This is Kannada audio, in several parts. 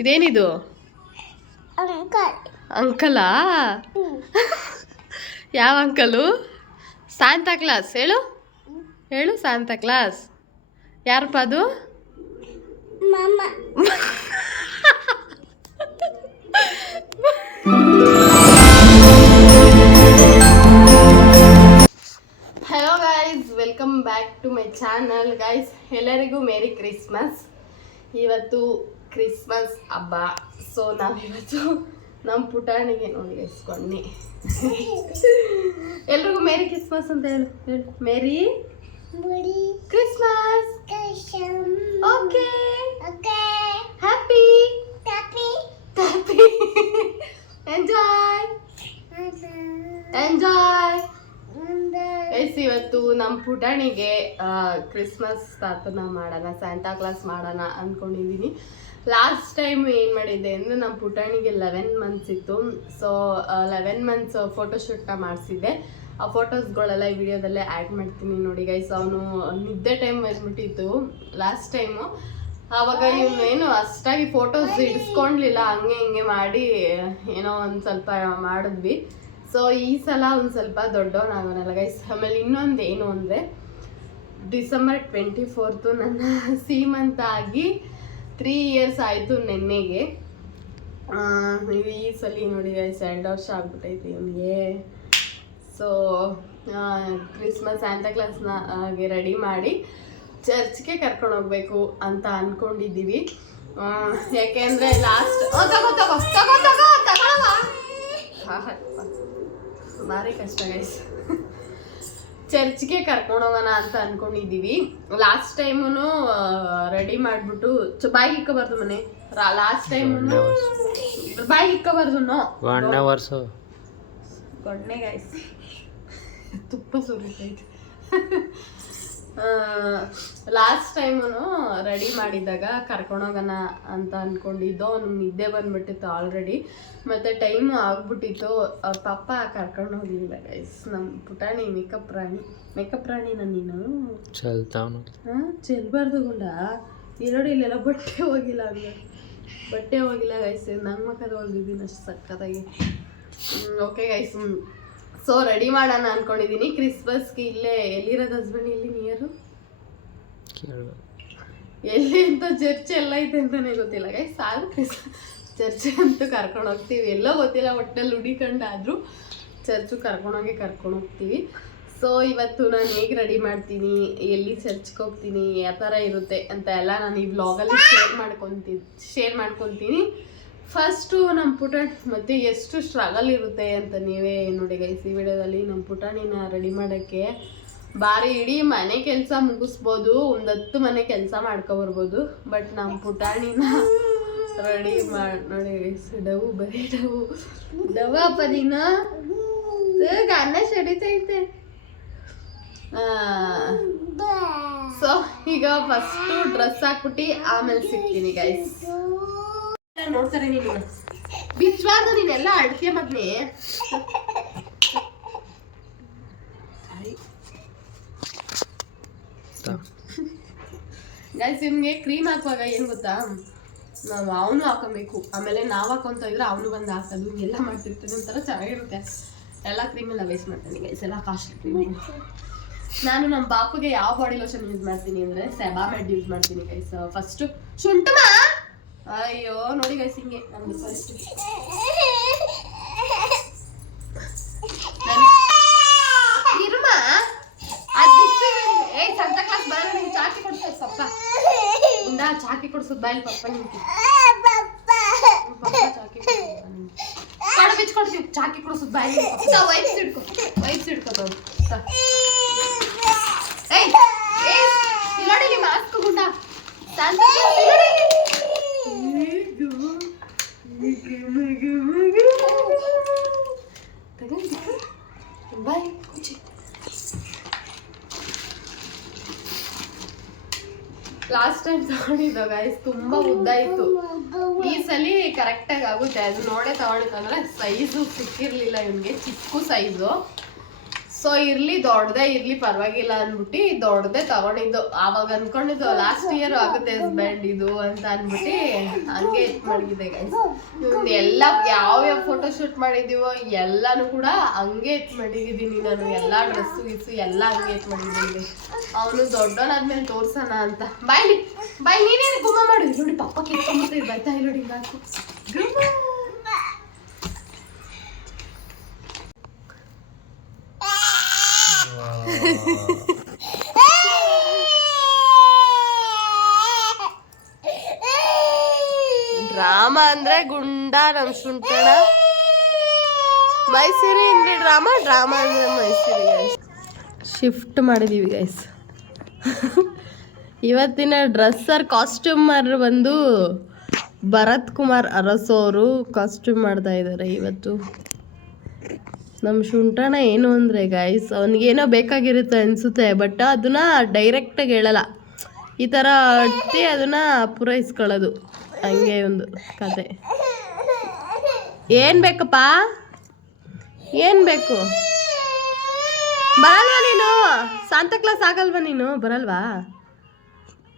ಇದೇನಿದು? ಅಂಕಲಾ? ಯಾವ ಅಂಕಲು? Santa class. ಹೇಳು ಹೇಳು, ಸಾಂತಾ ಕ್ಲಾಸ್ ಯಾರಪ್ಪ ಅದು? Hello guys, welcome back to my channel. Guys, ಎಲ್ಲರಿಗೂ ಮೇರಿ ಕ್ರಿಸ್ಮಸ್. ಇವತ್ತು ಕ್ರಿಸ್ಮಸ್ ಹಬ್ಬ. ಸೊ ನಾವಿವತ್ತು ನಮ್ಮ ಪುಟಾಣಿಗೆ ನೋಡಿ ಇಸ್ಕೊಂಡಿ. ಎಲ್ರಿಗೂ ಮೇರಿ ಕ್ರಿಸ್ಮಸ್ ಅಂತ ಹೇಳು. ಹೇಳು merry Christmas. Okay, happy enjoy enjoy. Guys, ಇವತ್ತು ನಮ್ಮ ಪುಟಾಣಿಗೆ ಕ್ರಿಸ್ಮಸ್ ತಾತನ ಮಾಡೋಣ, ಸ್ಯಾಂಟಾ ಕ್ಲಾಸ್ ಮಾಡೋಣ ಅಂದ್ಕೊಂಡಿದ್ದೀನಿ. ಲಾಸ್ಟ್ ಟೈಮ್ ಏನು ಮಾಡಿದ್ದೆ ಅಂದರೆ ನಮ್ಮ ಪುಟಾಣಿಗೆ 11 ಮಂತ್ಸ್ ಇತ್ತು. ಸೊ 11 ಮಂತ್ಸ್ ಫೋಟೋಶೂಟ್ನ ಮಾಡಿಸಿದ್ದೆ. ಆ ಫೋಟೋಸ್ಗಳೆಲ್ಲ ಈ ವಿಡಿಯೋದಲ್ಲೇ ಆ್ಯಡ್ ಮಾಡ್ತೀನಿ ನೋಡಿ ಗೈಸ್. ಅವನು ನಿದ್ದೆ ಟೈಮ್ ಬಂದ್ಬಿಟ್ಟಿತ್ತು ಲಾಸ್ಟ್ ಟೈಮು. ಆವಾಗ ಇವನು ಏನು ಅಷ್ಟಾಗಿ ಫೋಟೋಸ್ ಇಡಿಸ್ಕೊಂಡ್ಲಿಲ್ಲ, ಹಂಗೆ ಹಿಂಗೆ ಮಾಡಿ ಏನೋ ಒಂದು ಸ್ವಲ್ಪ ಮಾಡಿದ್ವಿ. ಸೊ ಈ ಸಲ ಒಂದು ಸ್ವಲ್ಪ ದೊಡ್ಡವನಾಗೋನಲ್ಲ ಗೈಸ್. ಆಮೇಲೆ ಇನ್ನೊಂದು ಏನು ಅಂದರೆ, ಡಿಸೆಂಬರ್ 24 ನನ್ನ ಸೀಮಂತ ಆಗಿ 3 ಇಯರ್ಸ್ ಆಯಿತು ನೆನ್ನೆಗೆ. ಈ ಸಲ ನೋಡಿ ಗೈಸ್ 2 ವರ್ಷ ಆಗ್ಬಿಟ್ಟೈತಿ ಇವನಿಗೆ. ಸೊ ಕ್ರಿಸ್ಮಸ್ ಸ್ಯಾಂಟಾ ಕ್ಲಾಸ್ನ ರೆಡಿ ಮಾಡಿ ಚರ್ಚ್ಗೆ ಕರ್ಕೊಂಡು ಹೋಗ್ಬೇಕು ಅಂತ ಅಂದ್ಕೊಂಡಿದ್ದೀವಿ. ಯಾಕೆಂದರೆ ಲಾಸ್ಟ್ ಭಾರಿ ಕಷ್ಟ ಗೈಸ್. ಚರ್ಚ್ಗೆ ಕರ್ಕೊಂಡು ಹೋಗೋಣ ಅಂತ ಅನ್ಕೊಂಡಿದ್ದೀವಿ. ಲಾಸ್ಟ್ ಟೈಮು ರೆಡಿ ಮಾಡಿಬಿಟ್ಟು ಬಾಯಿಗೆ ಇಕ್ಕಬಾರ್ದು ಮನೆ. ಲಾಸ್ಟ್ ಟೈಮು ಬಾಯಿಗೆ ಇಕ್ಕಬಾರ್ದು. ಗೊಣ್ಣೆ ಗೈಸ್, ತುಪ್ಪ ಸುರಿತೈತೆ. ಲಾಸ್ಟ್ ಟೈಮು ರೆಡಿ ಮಾಡಿದಾಗ ಕರ್ಕೊಂಡೋಗೋಣ ಅಂತ ಅಂದ್ಕೊಂಡಿದ್ದು. ಅವ್ನಿಗೆ ನಿದ್ದೆ ಬಂದ್ಬಿಟ್ಟಿತ್ತು ಆಲ್ರೆಡಿ, ಮತ್ತು ಟೈಮು ಆಗ್ಬಿಟ್ಟಿತ್ತು. ಪಪ್ಪ ಕರ್ಕೊಂಡು ಹೋಗಿಲ್ಲ ಗೈಸ್. ನಮ್ಮ ಪುಟಾಣಿ ಮೇಕಪ್ ರಾಣಿನ ನೀನು ಚೆಲ್ಬಾರ್ದು ಗುಂಡ. ನೋಡಿ ಇಲ್ಲೆಲ್ಲ ಬಟ್ಟೆ ಹೋಗಿಲ್ಲ ಗೈಸ್. ನಂಗೆ ಮಕ್ಕದ ಹೋಗಿದ್ದೀನಿ ಅಷ್ಟು ಸಕ್ಕತ್ತಾಗಿ. ಓಕೆ ಗೈಸ್, ಸೊ ರೆಡಿ ಮಾಡೋಣ ಅಂದ್ಕೊಂಡಿದ್ದೀನಿ ಕ್ರಿಸ್ಮಸ್ಗೆ. ಇಲ್ಲೇ ಎಲ್ಲಿರೋದು ಹಸ್ಬೆಂಡ್? ಎಲ್ಲಿ ನಿಯರು ಎಲ್ಲಿ ಅಂತ ಚರ್ಚ್ ಎಲ್ಲ ಐತೆ ಅಂತಲೇ ಗೊತ್ತಿಲ್ಲ ಗೈಸ್. ಆದರೂ ಚರ್ಚ್ ಅಂತೂ ಕರ್ಕೊಂಡು ಹೋಗ್ತೀವಿ. ಎಲ್ಲೋ ಗೊತ್ತಿಲ್ಲ, ಒಟ್ಟಲ್ಲಿ ಹುಡಿಕೊಂಡಾದರೂ ಚರ್ಚು ಕರ್ಕೊಂಡು ಹೋಗ್ತೀವಿ. ಸೊ ಇವತ್ತು ನಾನು ಹೇಗೆ ರೆಡಿ ಮಾಡ್ತೀನಿ, ಎಲ್ಲಿ ಚರ್ಚ್ಗೆ ಹೋಗ್ತೀನಿ, ಯಾವ ಥರ ಇರುತ್ತೆ ಅಂತ ಎಲ್ಲ ನಾನು ಈ ವ್ಲಾಗಲ್ಲಿ ಶೇರ್ ಮಾಡ್ಕೊತೀನಿ. ಫಸ್ಟು ನಮ್ಮ ಪುಟಾಣಿ ಮತ್ತು ಎಷ್ಟು ಸ್ಟ್ರಗಲ್ ಇರುತ್ತೆ ಅಂತ ನೀವೇ ನೋಡಿ ಗೈಸ್ ಈ ವಿಡಿಯೋದಲ್ಲಿ. ನಮ್ಮ ಪುಟಾಣಿನ ರೆಡಿ ಮಾಡೋಕ್ಕೆ ಭಾರಿ ಇಡೀ ಮನೆ ಕೆಲಸ ಮುಗಿಸ್ಬೋದು, 10 ಮನೆ ಕೆಲಸ ಮಾಡ್ಕೊಬರ್ಬೋದು. ಬಟ್ ನಮ್ಮ ಪುಟಾಣಿನ ರೆಡಿ ನೋಡಿ ಗೈಸ್. ಬರೀ ಡವಪ್ಪ ನೀನು ಅನ್ನ ಸಡಿತೈತೆ. ಸೊ ಈಗ ಫಸ್ಟು ಡ್ರೆಸ್ ಹಾಕ್ಬಿಟ್ಟು ಆಮೇಲೆ ಸಿಗ್ತೀನಿ ಗೈಸ್. ನೋಡ್ತಾರೆ ನೀನು ಬಿಚ್ಚಬಾರ್ದು, ನೀನೆಲ್ಲ ಅಡ್ಕೆ ಮಗ್ನೆ. ಗೈಸ್, ನಿಮ್ಗೆ ಕ್ರೀಮ್ ಹಾಕುವಾಗ ಏನು ಗೊತ್ತಾ, ನಾವು ಅವನು ಹಾಕೊಬೇಕು, ಆಮೇಲೆ ನಾವು ಹಾಕೊಂತ ಇದ್ರೆ ಅವನು ಬಂದು ಹಾಕೋದು, ಎಲ್ಲ ಮಾಡ್ತಿರ್ತೀನಿ. ಒಂಥರ ಚೆನ್ನಾಗಿರುತ್ತೆ. ಎಲ್ಲ ಕ್ರೀಮೆಲ್ಲ ವೇಸ್ಟ್ ಮಾಡ್ತೀನಿ ಗೈಸ್, ಎಲ್ಲ ಕಾಸ್ಟ್ಲಿ ಕ್ರೀಮ್. ನಾನು ನಮ್ಮ ಬಾಪುಗೆ ಯಾವ ಬಾಡಿ ಲೋಷನ್ ಯೂಸ್ ಮಾಡ್ತೀನಿ ಅಂದರೆ ಸೆಬಾಮೆಡ್ ಯೂಸ್ ಮಾಡ್ತೀನಿ ಗೈಸ್. ಫಸ್ಟು ಶುಂಠಮ, ಅಯ್ಯೋ ನೋಡಿ ಗೈಸ್ ಹಿಂಗೆ ನಮ್ದು ಫಸ್ಟ್ ಇರುಮ ಸಂತ ಕ್ಲಾಸ್ ಬರೋಣ. ನಿಮ್ಗೆ ಚಾಕಿ ಕೊಡ್ಸೋದು ಪಪ್ಪ ಉಂಡ, ಚಾಕಿ ಕೊಡ್ಸೋದು ಬಾಯಲ್ಲಿ ಪಪ್ಪ ನಿಮ್ಗೆ ಚಾಕಿ ಕೊಡೋ ಬಿಚ್ಕೊಡ್ತೀವಿ. ಚಾಕಿ ಕೊಡ್ಸೋದು ಬಾಯಲ್ಲಿ ವೈಪ್ಸ್ ಹಿಡ್ಕೋ ನೋಡಿ ನಿಮ್ಮ ಮಾಸ್ಕ್ ಗುಂಡ ಬಾಯ್ ಕುಚಿ. ಲಾಸ್ಟ್ ಟೈಮ್ ತಗೊಂಡಿದ್ದ ಗೈಸ್ ತುಂಬ ಉದ್ದ ಇತ್ತು. ಈ ಸಲ ಕರೆಕ್ಟಾಗಿ ಆಗುತ್ತೆ. ಅದು ನೋಡೇ ತಗೊಂಡಿತ್ತಂದ್ರೆ ಸೈಜು ಸಿಕ್ಕಿರಲಿಲ್ಲ ಇವನಿಗೆ, ಚಿಕ್ಕ ಸೈಜು. ಸೊ ಇರ್ಲಿ ದೊಡ್ಡದೇ ಇರ್ಲಿ ಪರವಾಗಿಲ್ಲ ಅನ್ಬಿಟ್ಟು ದೊಡ್ಡದೇ ತಗೊಂಡಿದ್ದು. ಆವಾಗ ಅನ್ಕೊಂಡಿದ್ದು ಲಾಸ್ಟ್ ಇಯರ್ ಆಗುತ್ತೆ ಹಸ್ಬೆಂಡ್ ಇದು ಅಂತ ಅನ್ಬಿಟ್ಟು ಹಂಗೆ ಎತ್ ಮಾಡಿದ್ದೆ ಗೈಸ್. ಎಲ್ಲ ಯಾವ್ಯಾವ ಫೋಟೋ ಶೂಟ್ ಮಾಡಿದೀವೋ ಎಲ್ಲಾನು ಕೂಡ ಹಂಗೆ ಎತ್ ಮಾಡಿದ್ದೀನಿ ನಾನು. ಎಲ್ಲಾ ಡ್ರೆಸ್ಸು ಗಿಸ್ಸು ಎಲ್ಲ ಹಂಗೆ ಎತ್ ಮಾಡಿದ್ದೀನಿ. ಅವನು ದೊಡ್ಡವನಾದ್ಮೇಲೆ ತೋರ್ಸೋಣ ಅಂತ. ಬಾಯ್ಲಿ ಬಾಯ್ ನೀನೇನು ಗುಮ್ಮ ಮಾಡಿ ನೋಡಿ ಪಪ್ಪ ಕಿತ್ಕೊಂಡ್ಬಿಟ್ಟು ಬರ್ತಾ ಇಲ್ಲ ನೋಡಿ ಹಿಂಗಾಕು ಡ್ರಾಮಾ ಅಂದ್ರೆ ಗುಂಡ ನಮ್ ಶುಂಠಣ. ಮೈಸೂರಿ ಅಂದ್ರೆ ಡ್ರಾಮಾ ಅಂದ್ರೆ ಮೈಸೂರಿ. ಗೈಸ್ ಶಿಫ್ಟ್ ಮಾಡಿದೀವಿ ಗೈಸ್. ಇವತ್ತಿನ ಡ್ರೆಸ್ಸರ್ ಕಾಸ್ಟ್ಯೂಮರ್ ಬಂದು ಭರತ್ ಕುಮಾರ್ ಅರಸು ಅವರು ಕಾಸ್ಟ್ಯೂಮ್ ಮಾಡ್ತಾ ಇದ್ದಾರೆ ಇವತ್ತು. ನಮ್ಮ ಶುಂಠಣ ಏನು ಅಂದರೆ ಗೈಸ್ ಅವನಿಗೇನೋ ಬೇಕಾಗಿರುತ್ತೆ ಅನಿಸುತ್ತೆ, ಬಟ್ ಅದನ್ನ ಡೈರೆಕ್ಟಾಗಿ ಹೇಳಲ್ಲ, ಈ ಥರ ಅಟ್ಟಿ ಅದನ್ನು ಪೂರೈಸ್ಕೊಳ್ಳೋದು, ಹಂಗೆ ಒಂದು ಕತೆ. ಏನು ಬೇಕಪ್ಪ, ಏನು ಬೇಕು? ಬರಲ್ವಾ ನೀನು? ಸಾಂತಾ ಕ್ಲಾಸ್ ಆಗಲ್ವಾ ನೀನು? ಬರಲ್ವಾ?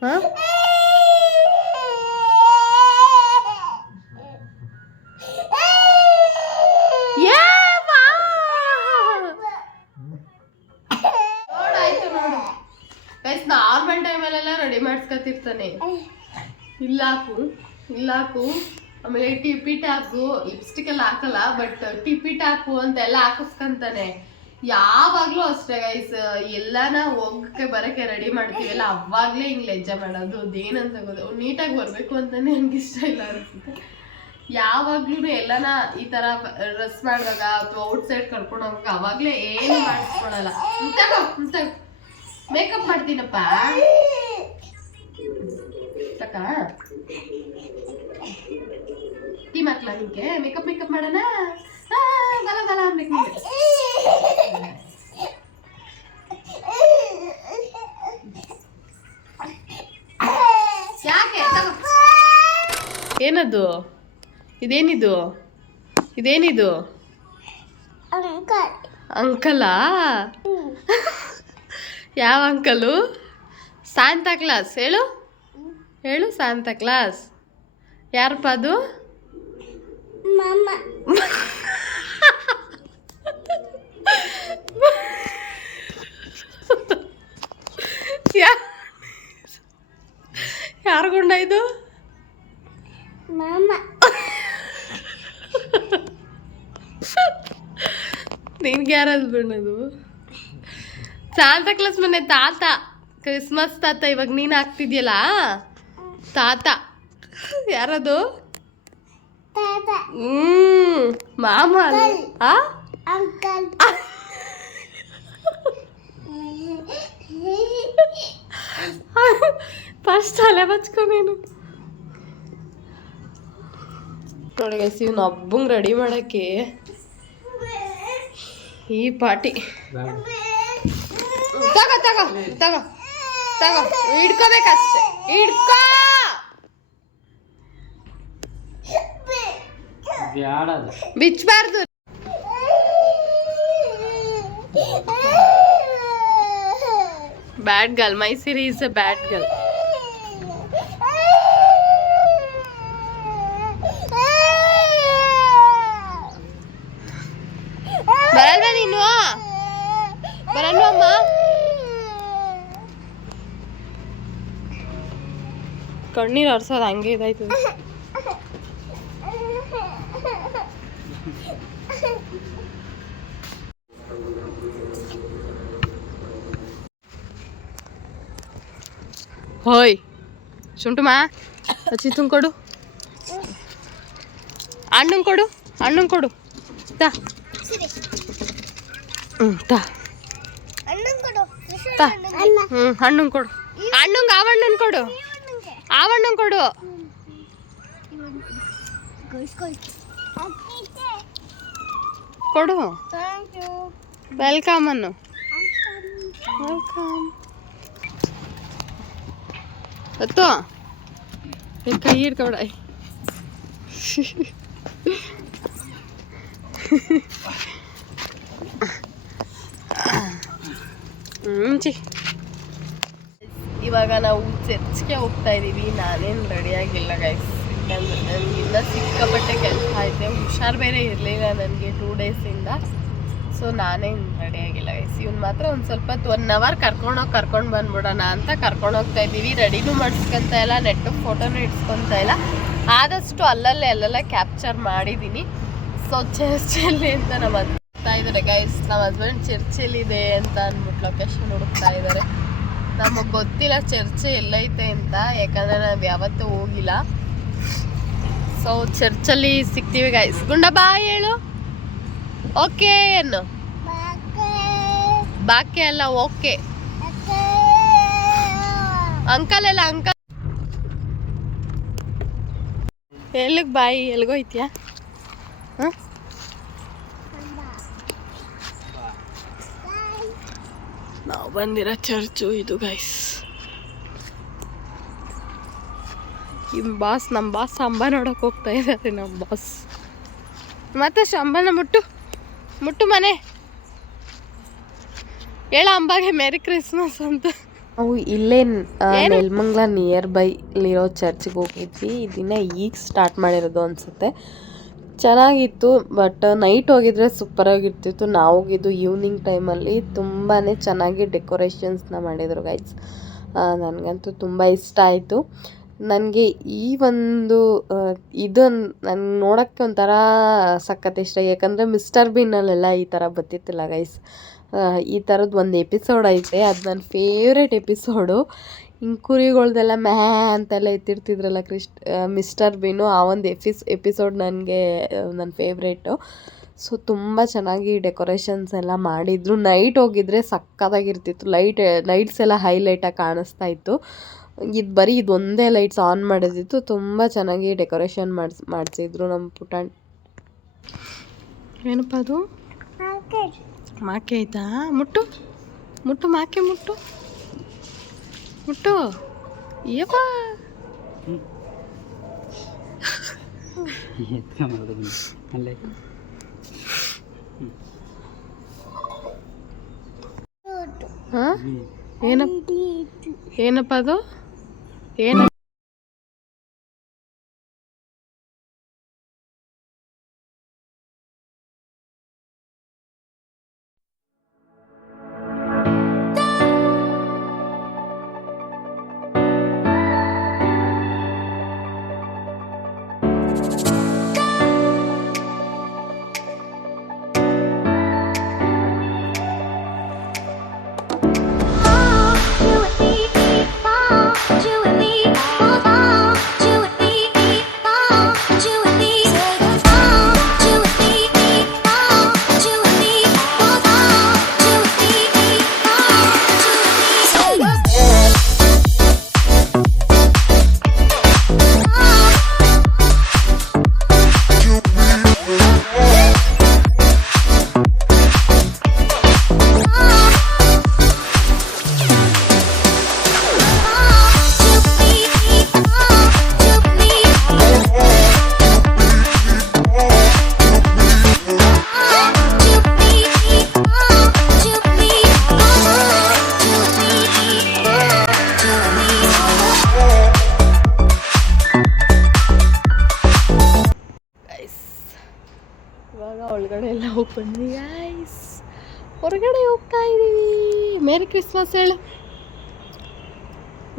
ಹಾಂ ನಾರ್ಮಲ್ ಟೈಮಲ್ಲೆಲ್ಲ ರೆಡಿ ಮಾಡಿಸ್ಕೊತಿರ್ತಾನೆ. ಇಲ್ಲಾಕು ಆಮೇಲೆ ಟಿಪಿ ಟ್ಯಾಪು ಲಿಪ್ಸ್ಟಿಕ್ ಎಲ್ಲ ಹಾಕಲ್ಲ, ಬಟ್ ಟಿಪಿ ಟ್ಯಾಪು ಅಂತೆಲ್ಲ ಹಾಕಿಸ್ಕೊಂತಾನೆ. ಯಾವಾಗಲೂ ಅಷ್ಟೇ ಗೈಸ್, ಎಲ್ಲಾನ ಹೋಗಕ್ಕೆ ಬರೋಕ್ಕೆ ರೆಡಿ ಮಾಡ್ತೀವಲ್ಲ ಅವಾಗಲೇ ಹಿಂಗೆ ಲಜ್ಜೆ ಮಾಡೋದು. ಅದೇನಂತ ಗೊತ್ತು, ನೀಟಾಗಿ ಬರಬೇಕು ಅಂತಾನೆ ನನಗೆ ಇಷ್ಟ ಇಲ್ಲ ಅನಿಸುತ್ತೆ. ಯಾವಾಗ್ಲೂ ಎಲ್ಲಾನ ಈ ಥರ ಡ್ರೆಸ್ ಮಾಡುವಾಗ ಅಥವಾ ಔಟ್ಸೈಡ್ ಕರ್ಕೊಂಡು ಹೋಗುವಾಗ ಅವಾಗಲೇ ಏನು ಮಾಡಿಸ್ಕೊಳಲ್ಲ. ಮೇಕಪ್ ಮಾಡ್ತೀನಪ್ಪ ತಕ ಟೀ ಮಕ್ಳ ನಿಂಗೆ ಮೇಕಪ್ ಮಾಡೋಣ. ಬಲ ಅನ್ಬೇಕು ಯಾಕೆ? ಏನದು? ಇದೇನಿದು? ಅಂಕಲಾ? ಯಾವ ಅಂಕಲು? Santa class. ಹೇಳು ಸಾಂತಾ ಕ್ಲಾಸ್ ಯಾರಪ್ಪ ಅದು? ಯಾರು ಗುಂಡ ಇದು? ನಿನ್ಗೆ ಯಾರ ಹಸ್ಬೆಂಡ್ ಅದು? ಸಾಂತಾ ಕ್ಲಾಸ್ ಮನೆ ತಾತ, ಕ್ರಿಸ್ಮಸ್ ತಾತ. ಇವಾಗ ನೀನು ಹಾಕ್ತಿದ್ಯಲ್ಲ ತಾತ. ಯಾರದು? ಮಾಮ ಫಸ್ಟ್ ತಲೆ ಬಚ್ಕೊ ನೀನು. ನೋಡಿ ಗೈಸ್, ಇವ್ನ ಹಬ್ಬಂಗೆ ರೆಡಿ ಮಾಡೋಕ್ಕೆ ಈ ಪಾಟಿ. ತಗೋ ಹಿಡ್ಕೋಬೇಕಷ್ಟೆ, ಹಿಡ್ಕೋ. ಬಿಚ್ಚಬಾರ್ದು. Bad girl, Mysuri is a bad girl. ಬರಲ್ವಾ ನೀನು? ಬರಲ್ವಮ್ಮ? ಕಣ್ಣೀರು ಹರ್ಸೋದು ಹಂಗೆ ಇದಾಯ್ತು. ಹೋಯ್ ಶುಂಠುಮಾ, ಚಿತ್ತಂಗೆ ಕೊಡು, ಅಣ್ಣಂಗೆ ಕೊಡು ತಾ. ತಾ ಹಣ್ಣಂಗೆ ಕೊಡು. ಆವಣ್ಣನ್ ಕೊಡು. ಕೊಡು. ವೆಲ್ಕಮ್ ಅನ್ನು. ವೆಲ್ಕಮ್. ಅತ್ತೋ ಕೈ ಹಿಡ್ಕೊಬೇಡ. ಇವಾಗ ನಾವು ಚರ್ಚ್ಗೆ ಹೋಗ್ತಾ ಇದ್ದೀವಿ. ನಾನೇನು ರೆಡಿಯಾಗಿಲ್ಲ ಗೈಸ್, ಯಾಕಂದ್ರೆ ನನಗೆ ಇನ್ನೂ ಸಿಕ್ಕಾಪಟ್ಟೆ ಕೆಲಸ ಐತೆ. ಹುಷಾರು ಬೇರೆ ಇರಲಿಲ್ಲ ನನಗೆ 2 ಡೇಸಿಂದ. ಸೊ ನಾನೇನು ರೆಡಿಯಾಗಿಲ್ಲ ಗೈಸ್. ಇವ್ನು ಮಾತ್ರ ಒಂದು ಸ್ವಲ್ಪ 1 ಅವರ್ ಕರ್ಕೊಂಡು ಬಂದ್ಬಿಡೋಣ ಅಂತ ಕರ್ಕೊಂಡು ಹೋಗ್ತಾ ಇದ್ದೀವಿ. ರೆಡಿನೂ ಮಾಡಿಸ್ಕೊತ ಇಲ್ಲ, ನೆಟ್ಟು ಫೋಟೋನು ಇಡ್ಸ್ಕೊತಾ ಇಲ್ಲ. ಆದಷ್ಟು ಅಲ್ಲಲ್ಲೇ ಕ್ಯಾಪ್ಚರ್ ಮಾಡಿದ್ದೀನಿ. ಸೊ ಚರ್ಚಲ್ಲಿ ಅಂತ ನಮ್ಮ ಹುಡುಕ್ತಾ ಇದ್ದಾರೆ ಗೈಸ್. ನಮ್ಮ ಹಸ್ಬೆಂಡ್ ಚರ್ಚಲ್ಲಿದೆ ಅಂತ ಅಂದ್ಬಿಟ್ಟು ಲೊಕೇಶನ್ ಹುಡುಕ್ತಾ ಇದ್ದಾರೆ. ನಮಗೆ ಗೊತ್ತಿಲ್ಲ ಚರ್ಚ್ ಎಲ್ಲೈತೆ ಅಂತ, ಯಾಕಂದರೆ ನಾವು ಯಾವತ್ತೂ ಹೋಗಿಲ್ಲ. ಸೊ ಚರ್ಚಲ್ಲಿ ಸಿಗ್ತೀವಿ ಗೈಸ್. ಗುಂಡ ಬಾಯ್ ಹೇಳು. ಓಕೆ ಏನು ಬಾಕೆ ಅಲ್ಲ, ಓಕೆ ಅಂಕಲ್ ಅಲ್ಲ, ಅಂಕಲ್. ಎಲ್ಲಿಗೆ ಬಾಯಿ, ಎಲ್ಗೋಯ್ತೀಯಾ? ಹಾಂ, ನಾವು ಬಂದಿರೋ ಚರ್ಚು ಇದು ಗೈಸ್. ನಮ್ಮ ಬಾಸ್ ಅಂಬ ನೋಡೋಕೆ ಹೋಗ್ತಾ ಇದ್ದಾರೆ. ನಮ್ಮ ಬಾಸ್ ಮತ್ತೆ ಅಂಬನ ಮುಟ್ಟು ಮನೆ ಹೇಳ ಅಂಬಾಗೆ ಮೇರಿ ಕ್ರಿಸ್ಮಸ್ ಅಂತ. ನಾವು ಇಲ್ಲೇ ನೆಲಮಂಗಲ ನಿಯರ್ ಬೈ ಇರೋ ಚರ್ಚ್ಗೆ ಹೋಗಿದ್ವಿ. ಇದನ್ನ ಈಗ ಸ್ಟಾರ್ಟ್ ಮಾಡಿರೋದು ಅನಿಸುತ್ತೆ. ಚೆನ್ನಾಗಿತ್ತು, ಬಟ್ ನೈಟ್ ಹೋಗಿದ್ರೆ ಸೂಪರಾಗಿರ್ತಿತ್ತು. ನಾವು ಹೋಗಿದ್ದು ಈವ್ನಿಂಗ್ ಟೈಮಲ್ಲಿ. ತುಂಬಾ ಚೆನ್ನಾಗಿ ಡೆಕೋರೇಷನ್ಸ್ನ ಮಾಡಿದರು ಗೈಸ್. ನನಗಂತೂ ತುಂಬ ಇಷ್ಟ ಆಯಿತು. ನನಗೆ ಈ ಒಂದು ಇದು ನನಗೆ ನೋಡೋಕ್ಕೆ ಒಂಥರ ಸಖತ್ ಇಷ್ಟ. ಯಾಕಂದರೆ ಮಿಸ್ಟರ್ ಬೀನಲ್ಲೆಲ್ಲ ಈ ಥರ ಬತ್ತಿತ್ತಿಲ್ಲ ಗೈಸ್. ಈ ಥರದ್ದು ಒಂದು ಎಪಿಸೋಡ್ ಐತೆ, ಅದು ನನ್ನ ಫೇವ್ರೆಟ್ ಎಪಿಸೋಡು. ಹಿಂಗೆ ಕುರಿಗಳ್ದೆಲ್ಲ ಅಂತೆಲ್ಲ ಎತ್ತಿರ್ತಿದ್ರಲ್ಲ ಮಿಸ್ಟರ್ ಬೀನು. ಆ ಒಂದು ಎಪಿಸೋಡ್ ನನಗೆ ನನ್ನ ಫೇವ್ರೇಟು. ಸೊ ತುಂಬ ಚೆನ್ನಾಗಿ ಡೆಕೋರೇಷನ್ಸ್ ಎಲ್ಲ ಮಾಡಿದ್ರು. ನೈಟ್ ಹೋಗಿದ್ರೆ ಸಕ್ಕತ್ತಾಗಿರ್ತಿತ್ತು. ಲೈಟ್ಸ್ ಎಲ್ಲ ಹೈಲೈಟಾಗಿ ಕಾಣಿಸ್ತಾ ಇತ್ತು. ಬರೀ ಇದೊಂದೇ ಲೈಟ್ಸ್ ಆನ್ ಮಾಡೋದಿತ್ತು. ತುಂಬ ಚೆನ್ನಾಗಿ ಡೆಕೋರೇಷನ್ ಮಾಡಿಸಿದ್ರು ನಮ್ಮ ಪುಟಾಣಿ. ಏನಪ್ಪ ಅದು ಮಾಕೆ ಆಯ್ತಾ? ಮುಟ್ಟು ಮಾಕೆ ಮುಟ್ಟು ಏಪ್ಪ ಏನಪ್ಪ ಅದು ಏನು? ಒಳಗಡೆ ಎಲ್ಲ ಹೋಗಿ ಬಂದ್ವಿ ಗೈಸ್. ಹೊರಗಡೆ ಹೋಗ್ತಾ ಇದ್ದೀವಿ. ಮೇರಿ ಕ್ರಿಸ್ಮಸ್ ಹೇಳು.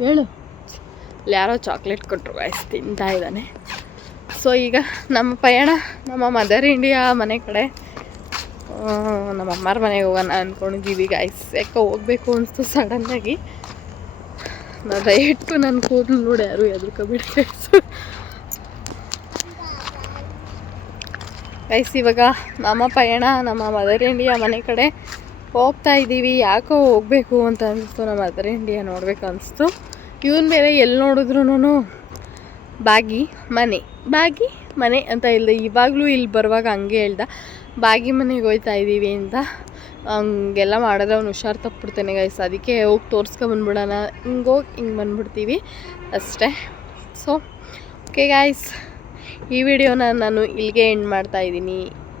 ಅಲ್ಲಿ ಯಾರೋ ಚಾಕ್ಲೇಟ್ ಕೊಟ್ಟರು ಗೈಸ್, ತಿಂತಾ ಇದ್ದಾನೆ. ಸೊ ಈಗ ನಮ್ಮ ಪಯಣ ನಮ್ಮ ಮದರ್ ಇಂಡಿಯಾ ಮನೆ ಕಡೆ, ನಮ್ಮ ಅಮ್ಮರ ಮನೆಗೆ ಹೋಗೋಣ ಅಂದ್ಕೊಂಡಿದ್ದೀವಿ ಗೈಸ್. ಯಾಕೆ ಹೋಗ್ಬೇಕು ಅನಿಸ್ತು ಸಡನ್ನಾಗಿ. ನಾನು ದಯವಿಟ್ಟು ನನ್ನ ಕೂದಲು ನೋಡಿ ಯಾರು ಹೆದರ್ಕೋಬೇಡಿ ಗೈಸ್. ಇವಾಗ ನಮ್ಮ ಪಯಣ ನಮ್ಮ ಮದರ್ ಇಂಡಿಯಾ ಮನೆ ಕಡೆ ಹೋಗ್ತಾ ಇದ್ದೀವಿ. ಯಾಕೋ ಹೋಗಬೇಕು ಅಂತ ಅನಿಸ್ತು. ನಮ್ಮ ಮದರ್ ಇಂಡಿಯಾ ನೋಡಬೇಕು ಅನಿಸ್ತು. ಇವನು ಬೇರೆ ಎಲ್ಲಿ ನೋಡಿದ್ರು ಬಾಗಿ ಮನೆ ಅಂತ ಹೇಳ್ದೆ. ಇವಾಗಲೂ ಇಲ್ಲಿ ಬರುವಾಗ ಹಂಗೆ ಹೇಳ್ದ, ಬಾಗಿ ಮನೆಗೆ ಹೋಗ್ತಾ ಇದ್ದೀವಿ ಅಂತ. ಹಂಗೆಲ್ಲ ಮಾಡಿದ್ರೆ ಅವ್ನು ಹುಷಾರು ತಪ್ಪಿಬಿಡ್ತಾನೆ ಗೈಸ್. ಅದಕ್ಕೆ ಹೋಗಿ ತೋರಿಸ್ಕೊಂಬಂದ್ಬಿಡೋಣ, ಹಿಂಗೆ ಬಂದ್ಬಿಡ್ತೀವಿ ಅಷ್ಟೇ. ಸೊ ಓಕೆ ಗಾಯ್ಸ್, ಈ ವಿಡಿಯೋನ ನಾನು ಇಲ್ಲಿಗೆ ಎಂಡ್ ಮಾಡ್ತಾಯಿದ್ದೀನಿ.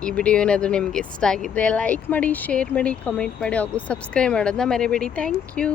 ಈ ವಿಡಿಯೋ ಏನಾದರೂ ನಿಮಗೆ ಇಷ್ಟ ಆಗಿದ್ದರೆ ಲೈಕ್ ಮಾಡಿ, ಶೇರ್ ಮಾಡಿ, ಕಮೆಂಟ್ ಮಾಡಿ ಹಾಗೂ ಸಬ್ಸ್ಕ್ರೈಬ್ ಮಾಡೋದನ್ನ ಮರಿಬೇಡಿ. Thank you.